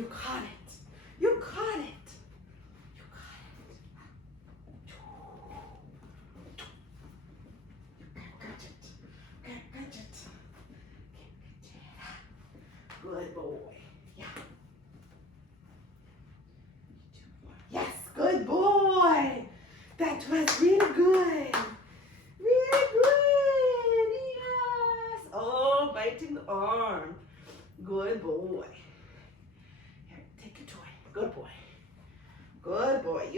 You caught it. You caught it. You caught it. Catch it. Catch it. Catch it. Good boy. Yeah. Yes, good boy. That was really good. Really good. Yes. Oh, biting the arm. Good boy. Here, take your toy. Good boy. Good boy.